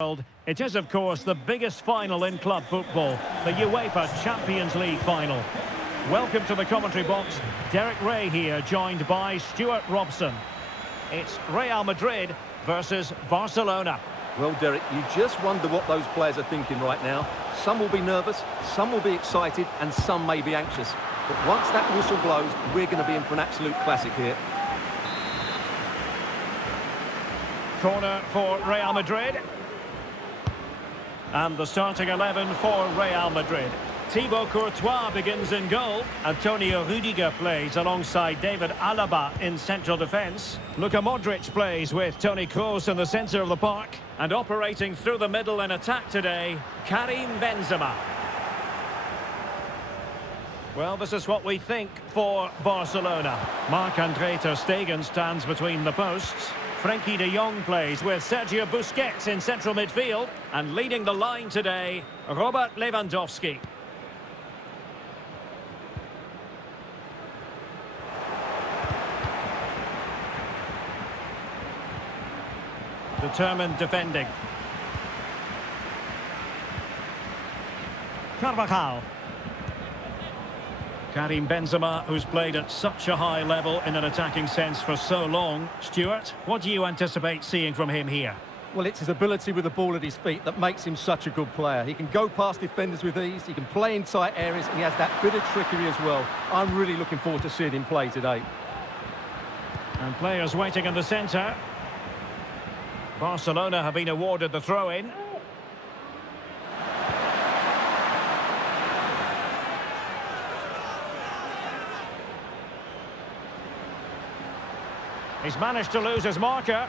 world. It is, of course, the biggest final in club football, the UEFA Champions League final. Welcome to the commentary box. Derek Ray here, joined by Stuart Robson. It's Real Madrid versus Barcelona. Well, Derek, you just wonder what those players are thinking right now. Some will be nervous, some will be excited, and some may be anxious. But once that whistle blows, we're going to be in for an absolute classic here. Corner for Real Madrid. And the starting 11 for Real Madrid. Thibaut Courtois begins in goal. Antonio Rudiger plays alongside David Alaba in central defence. Luka Modric plays with Toni Kroos in the centre of the park. And operating through the middle in attack today, Karim Benzema. Well, this is what we think for Barcelona. Marc-Andre ter Stegen stands between the posts. Frenkie de Jong plays with Sergio Busquets in central midfield. And leading the line today, Robert Lewandowski. Determined defending. Carvajal. Karim Benzema, who's played at such a high level in an attacking sense for so long. Stuart, what do you anticipate seeing from him here? Well, it's his ability with the ball at his feet that makes him such a good player. He can go past defenders with ease, he can play in tight areas, and he has that bit of trickery as well. I'm really looking forward to seeing him play today. And players waiting in the centre. Barcelona have been awarded the throw-in. He's managed to lose his marker.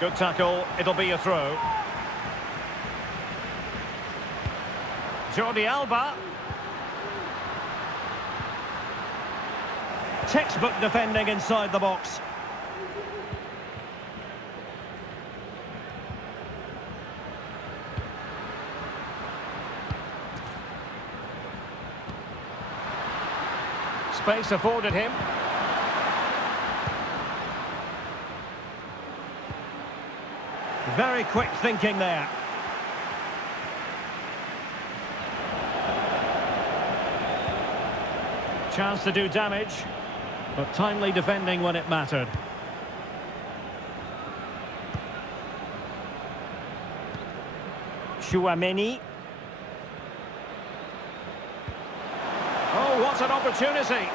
Good tackle, it'll be a throw. Jordi Alba. Textbook defending inside the box. Space afforded him. Very quick thinking there. Chance to do damage, but timely defending when it mattered. Tchouaméni. Oh, what an opportunity.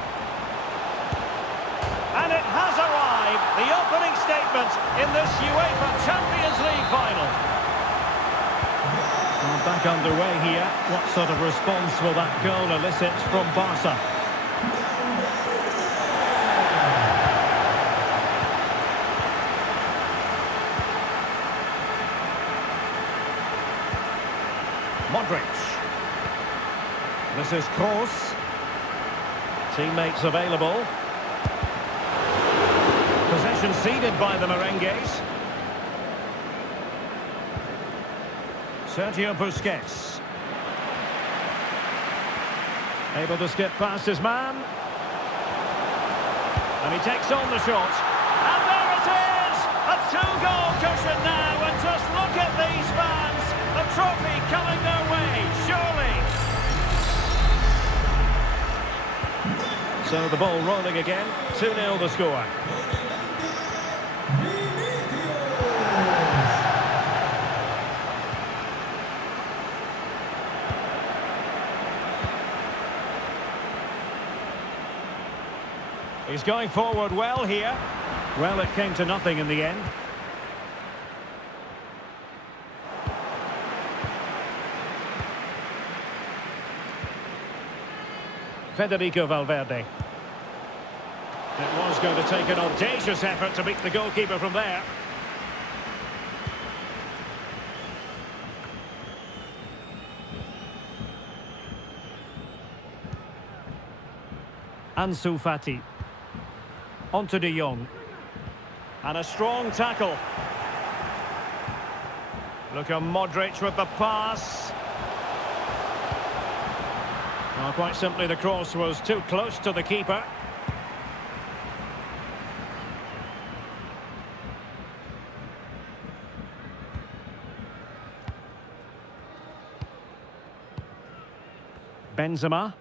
And it has arrived, the opening statement in this UEFA Champions League final. Well, back underway here. What sort of response will that goal elicit from Barca? Modric. This is Kroos. Teammates available. Possession ceded by the Merengues. Sergio Busquets. Able to skip past his man. And he takes on the shot. And there it is! A two-goal cushion now, and just look at these fans. The trophy coming their way, surely. So the ball rolling again. 2-0 the score. He's going forward well here. Well, it came to nothing in the end. Federico Valverde. It was going to take an audacious effort to beat the goalkeeper from there. Ansu Fati. On to de Jong. And a strong tackle. Luka Modric with the pass. Well, quite simply, the cross was too close to the keeper. Benzema.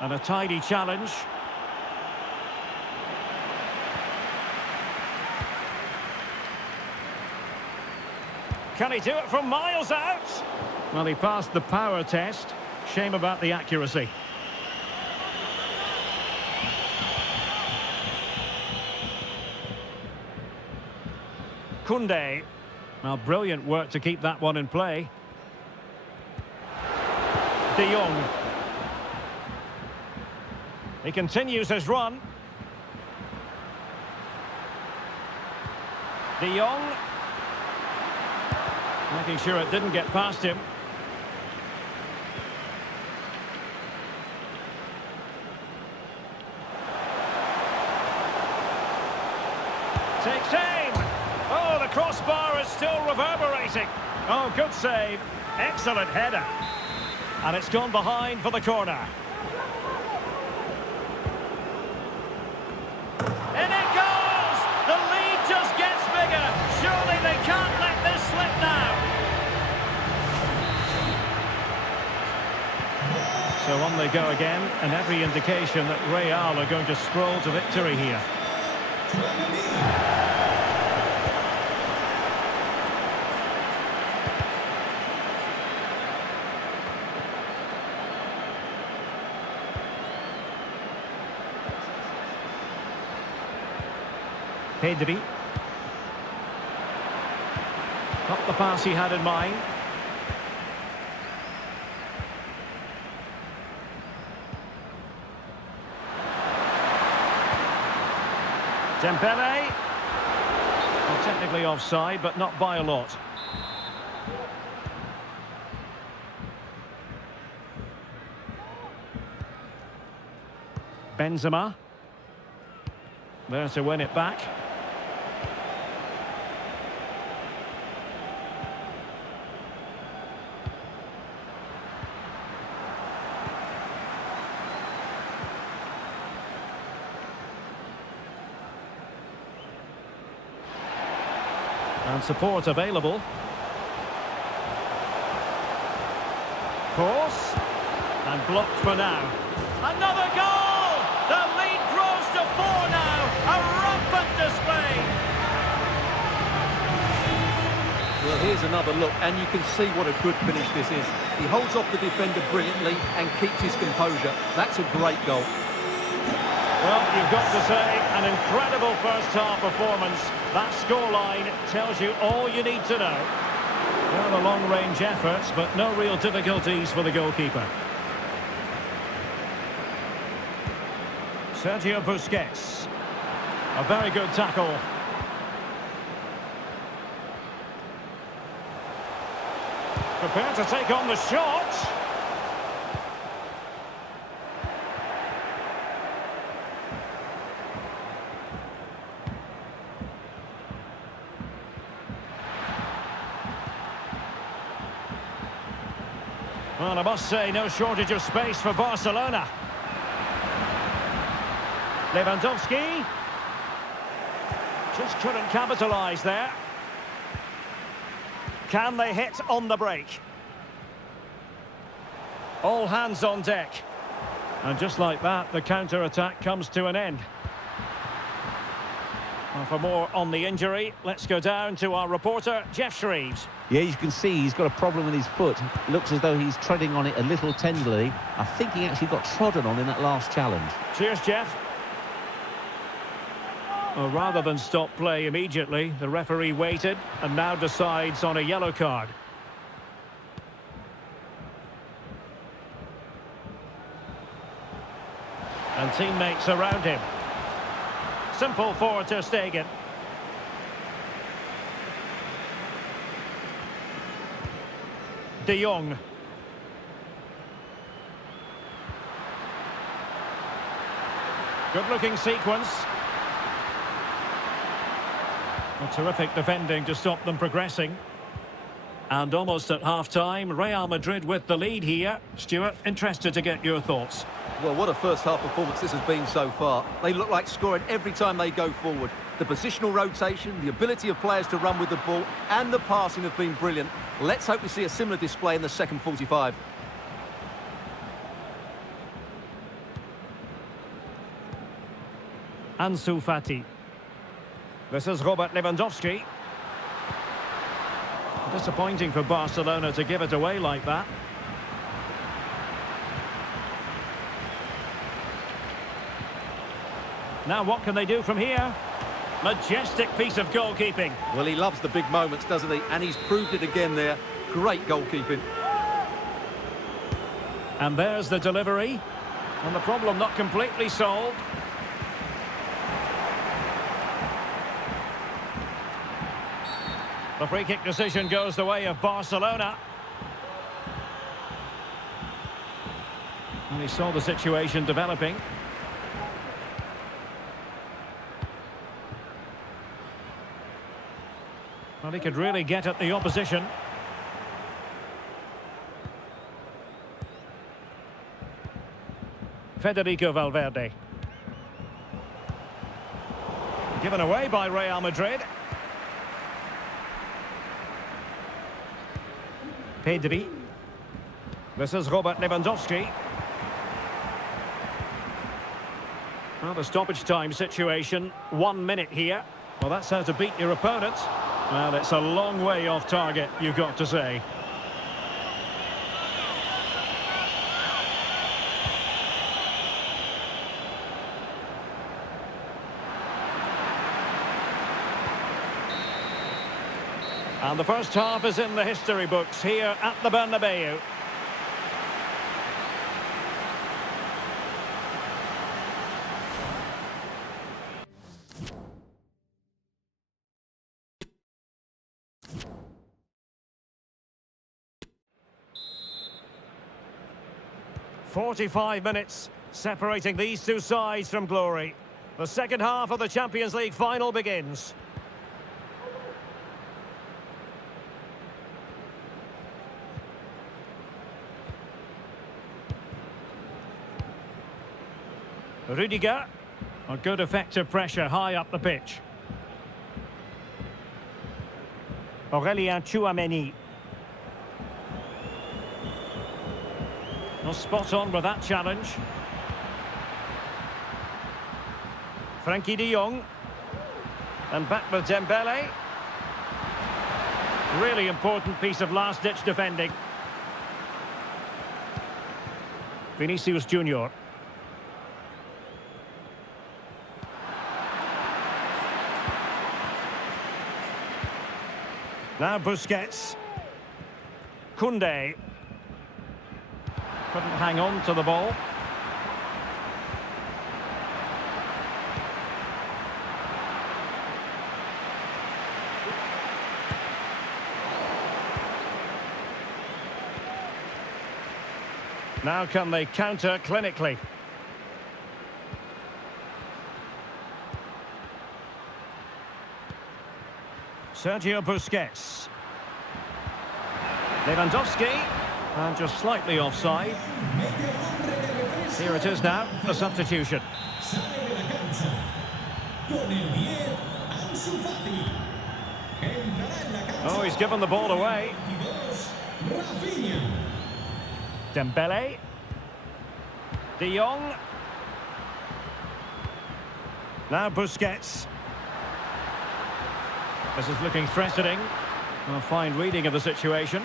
And a tidy challenge. Can he do it from miles out? Well, he passed the power test. Shame about the accuracy. Koundé. Well, brilliant work to keep that one in play. De Jong. He continues his run. De Jong. Making sure it didn't get past him. Takes aim. Oh, the crossbar is still reverberating. Oh, good save. Excellent header. And it's gone behind for the corner. In it goes! The lead just gets bigger. Surely they can't let this slip now. So on they go again, and every indication that Real are going to stroll to victory here. Pedri. Not the pass he had in mind. Dembele. Well, technically offside, but not by a lot. Benzema. There to win it back. And support available. Course. And blocked for now. Another goal! The lead grows to 4 now. A rampant display. Well, here's another look, and you can see what a good finish this is. He holds off the defender brilliantly and keeps his composure. That's a great goal. Well, you've got to say, an incredible first-half performance. That scoreline tells you all you need to know. Well, the long-range efforts, but no real difficulties for the goalkeeper. Sergio Busquets. A very good tackle. Prepared to take on the shot. Well, I must say, no shortage of space for Barcelona. Lewandowski. Just couldn't capitalise there. Can they hit on the break? All hands on deck. And just like that, the counter-attack comes to an end. Well, for more on the injury, let's go down to our reporter, Jeff Shreves. Yeah, you can see he's got a problem with his foot. Looks as though he's treading on it a little tenderly. I think he actually got trodden on in that last challenge. Cheers, Jeff. Well, rather than stop play immediately, the referee waited and now decides on a yellow card. And teammates around him. Simple for Ter Stegen. De Jong. Good-looking sequence. A terrific defending to stop them progressing. And almost at half-time, Real Madrid with the lead here. Stuart, interested to get your thoughts. Well, what a first-half performance this has been so far. They look like scoring every time they go forward. The positional rotation, the ability of players to run with the ball, and the passing have been brilliant. Let's hope we see a similar display in the second 45. Ansu Fati. This is Robert Lewandowski. Disappointing for Barcelona to give it away like that. Now what can they do from here? Majestic piece of goalkeeping. Well, he loves the big moments, doesn't he? And he's proved it again there. Great goalkeeping. And there's the delivery. And the problem not completely solved. The free kick decision goes the way of Barcelona. And he saw the situation developing. Well, he could really get at the opposition. Federico Valverde. Given away by Real Madrid. Pedri. This is Robert Lewandowski. Well, the stoppage time situation, 1 minute here. Well, that's how to beat your opponent. Well, it's a long way off target, you've got to say. And the first half is in the history books here at the Bernabeu. "45 minutes separating these two sides from glory. The second half of the Champions League final begins. Rudiger, a good effective pressure high up the pitch. Aurelien Tchouameni. Well, spot on with that challenge. Frankie de Jong. And back with Dembele. Really important piece of last-ditch defending. Vinicius Junior. Now Busquets. Koundé. Couldn't hang on to the ball. Now can they counter clinically? Sergio Busquets. Lewandowski. And just slightly offside. Here it is now, the substitution. Oh, he's given the ball away. Dembele. De Jong. Now Busquets. This is looking threatening. A fine reading of the situation.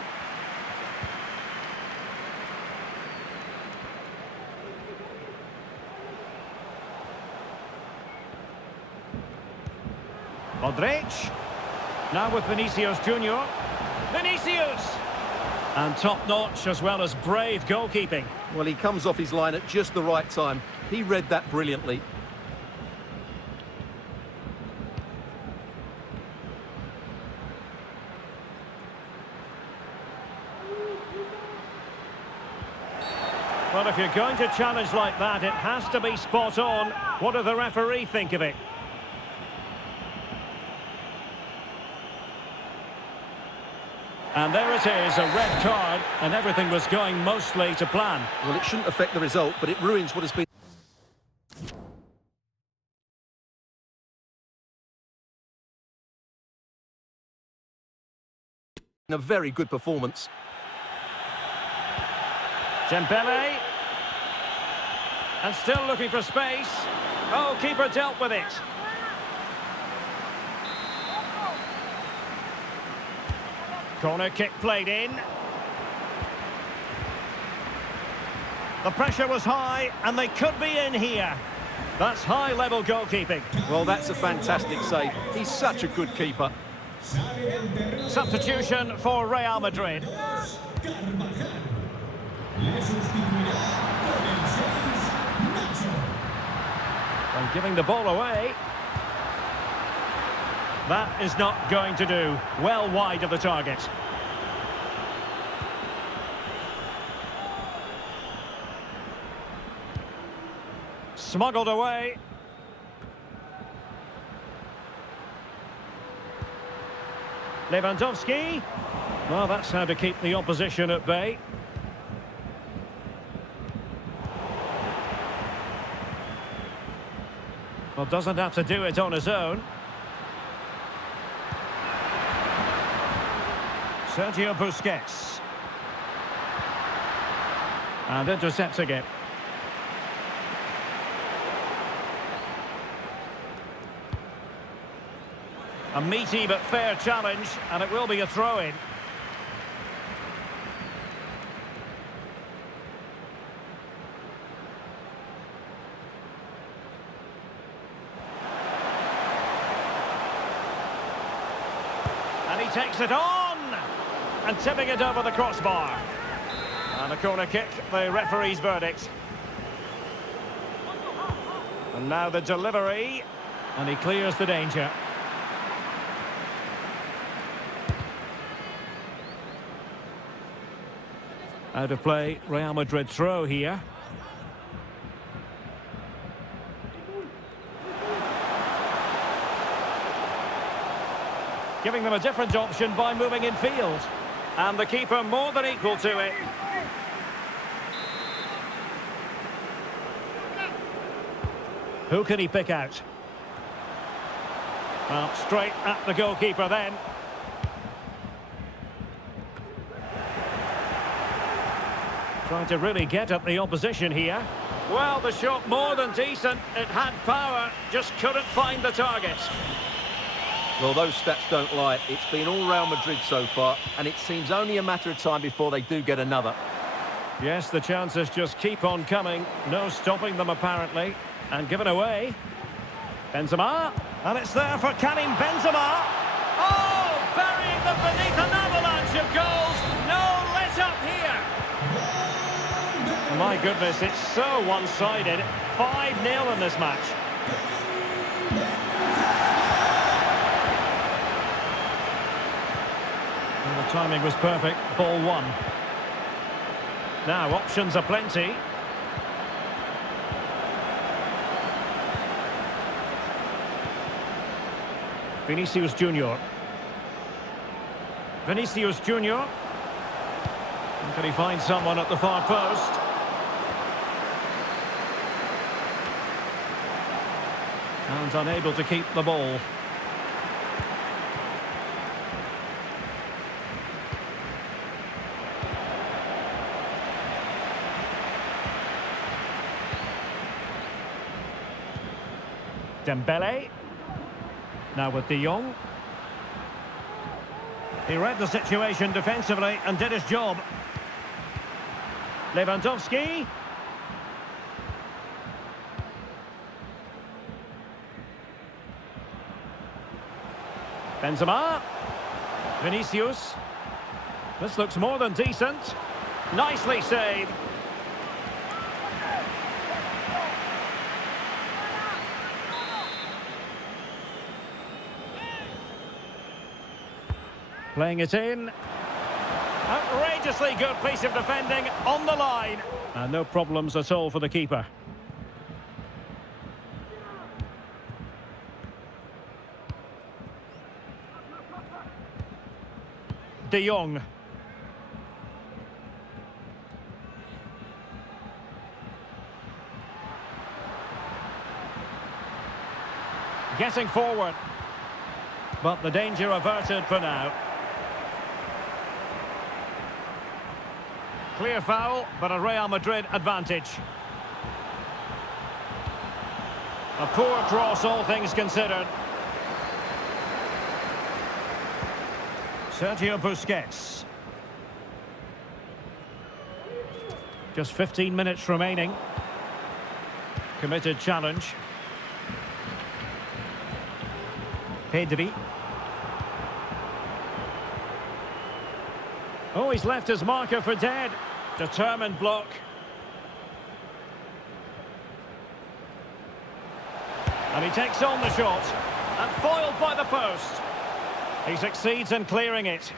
Modric. Now with Vinicius Junior. Vinicius! And top-notch as well as brave goalkeeping. Well, he comes off his line at just the right time. He read that brilliantly. Well, if you're going to challenge like that, it has to be spot on. What do the referee think of it? And there it is, a red card, and everything was going mostly to plan. Well, it shouldn't affect the result, but it ruins what has been a very good performance. Dembele. And still looking for space. Oh, keeper dealt with it. Corner kick played in. The pressure was high, and they could be in here. That's high-level goalkeeping. Well, that's a fantastic save. He's such a good keeper. Substitution for Real Madrid. And giving the ball away. That is not going to do. Well wide of the target. Smuggled away. Lewandowski. Well, that's how to keep the opposition at bay. Well, doesn't have to do it on his own. Sergio Busquets. And intercepting it. A meaty but fair challenge, and it will be a throw-in. And he takes it on! And tipping it over the crossbar. And a corner kick, the referee's verdict. And now the delivery. And he clears the danger. Out of play, Real Madrid throw here. Giving them a different option by moving in field. And the keeper more than equal to it. Who can he pick out? Well, straight at the goalkeeper then. Trying to really get at the opposition here. Well, the shot more than decent. It had power, just couldn't find the target. Well, those stats don't lie. It's been all Real Madrid so far, and it seems only a matter of time before they do get another. Yes, the chances just keep on coming. No stopping them, apparently. And given away. Benzema. And it's there for Karim Benzema. Oh, burying them beneath an avalanche of goals. No let-up here. My goodness, it's so one-sided. 5-0 in this match. And the timing was perfect. Ball one. Now, options are plenty. Vinicius Junior. Vinicius Junior. Can he find someone at the far post? And unable to keep the ball. Dembele. Now with De Jong. He read the situation defensively and did his job. Lewandowski. Benzema. Vinicius. This looks more than decent. Nicely saved. Playing it in. Outrageously good piece of defending on the line. And no problems at all for the keeper. De Jong. Getting forward. But the danger averted for now. Clear foul, but a Real Madrid advantage. A poor cross, all things considered. Sergio Busquets. Just 15 minutes remaining. Committed challenge. Pedri. Oh, he's left his marker for dead. Determined block. And he takes on the shot. And foiled by the post. He succeeds in clearing it.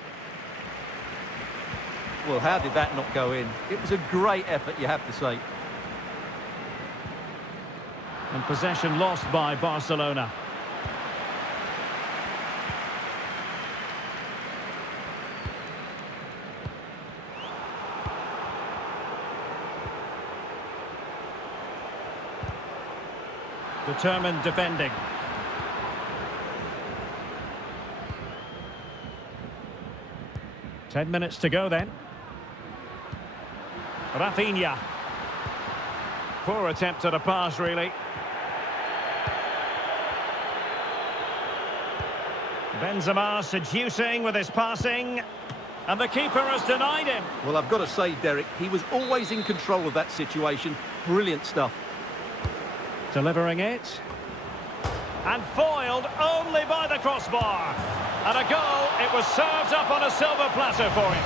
Well, how did that not go in? It was a great effort, you have to say. And possession lost by Barcelona. Determined defending. Ten minutes to go then. Rafinha. Poor attempt at a pass, really. Benzema seducing with his passing. And the keeper has denied him. Well, I've got to say, Derek, he was always in control of that situation. Brilliant stuff. Delivering it. And foiled only by the crossbar. And a goal, it was served up on a silver platter for him.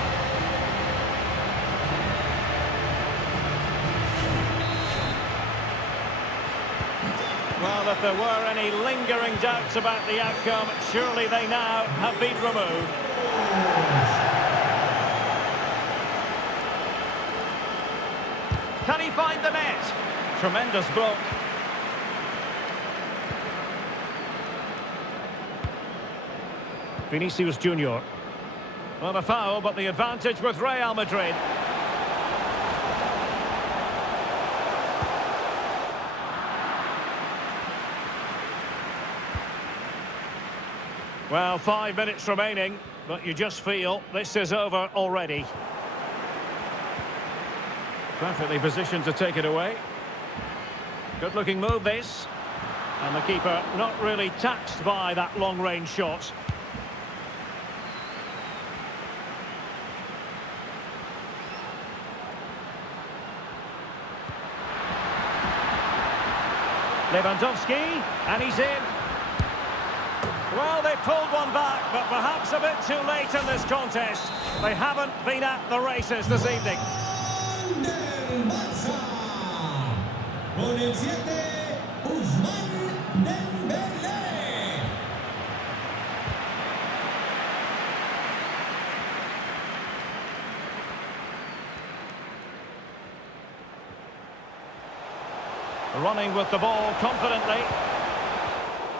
Well, if there were any lingering doubts about the outcome, surely they now have been removed. Can he find the net? Tremendous block. Vinicius Junior. Well, a foul, but the advantage with Real Madrid. Well, 5 minutes remaining, but you just feel this is over already. Perfectly positioned to take it away. Good-looking move, this. And the keeper not really taxed by that long-range shot. Lewandowski, and he's in. Well, they pulled one back, but perhaps a bit too late in this contest. They haven't been at the races this evening. Running with the ball confidently.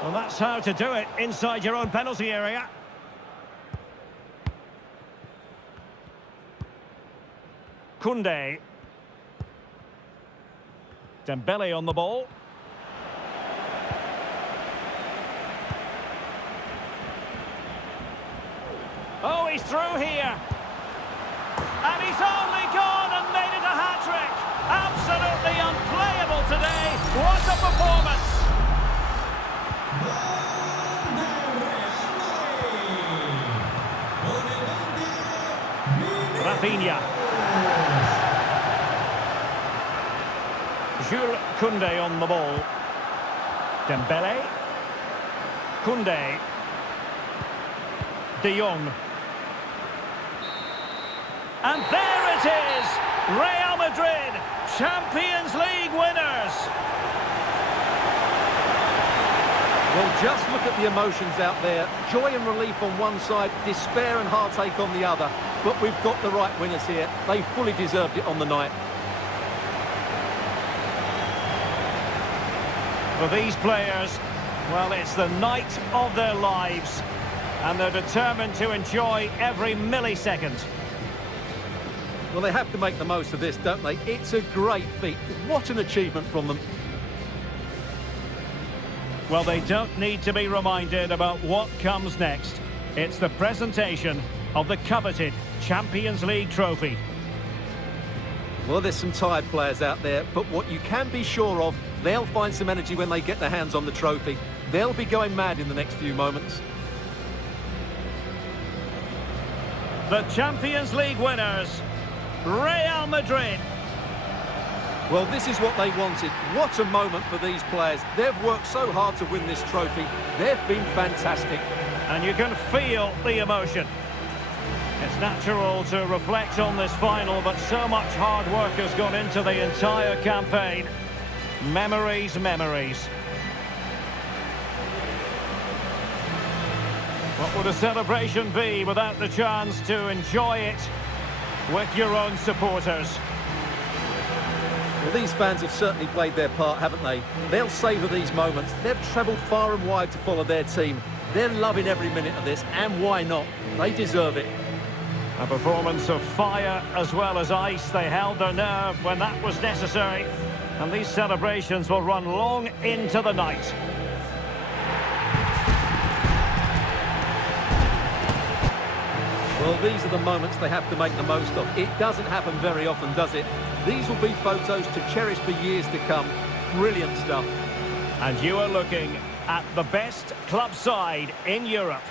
Well, that's how to do it inside your own penalty area. Koundé. Dembele on the ball. Oh, he's through here. And he's only gone and made it a hat-trick. Absolutely unplayable today. What a performance. Rafinha. Jules Koundé on the ball. Dembele. Koundé. De Jong. And there it is! Real Madrid, Champions League winners! Well, just look at the emotions out there. Joy and relief on one side, despair and heartache on the other. But we've got the right winners here. They fully deserved it on the night. For these players, well, it's the night of their lives. And they're determined to enjoy every millisecond. Well, they have to make the most of this, don't they? It's a great feat. What an achievement from them. Well, they don't need to be reminded about what comes next. It's the presentation of the coveted Champions League trophy. Well, there's some tired players out there, but what you can be sure of They'll find some energy when they get their hands on the trophy. They'll be going mad in the next few moments. The Champions League winners, Real Madrid. Well, this is what they wanted. What a moment for these players. They've worked so hard to win this trophy. They've been fantastic. And you can feel the emotion. It's natural to reflect on this final, but so much hard work has gone into the entire campaign. Memories, memories. What would a celebration be without the chance to enjoy it with your own supporters? Well, these fans have certainly played their part, haven't they? They'll savour these moments. They've travelled far and wide to follow their team. They're loving every minute of this, and why not? They deserve it. A performance of fire as well as ice. They held their nerve when that was necessary. And these celebrations will run long into the night. Well, these are the moments they have to make the most of. It doesn't happen very often, does it? These will be photos to cherish for years to come. Brilliant stuff. And you are looking at the best club side in Europe.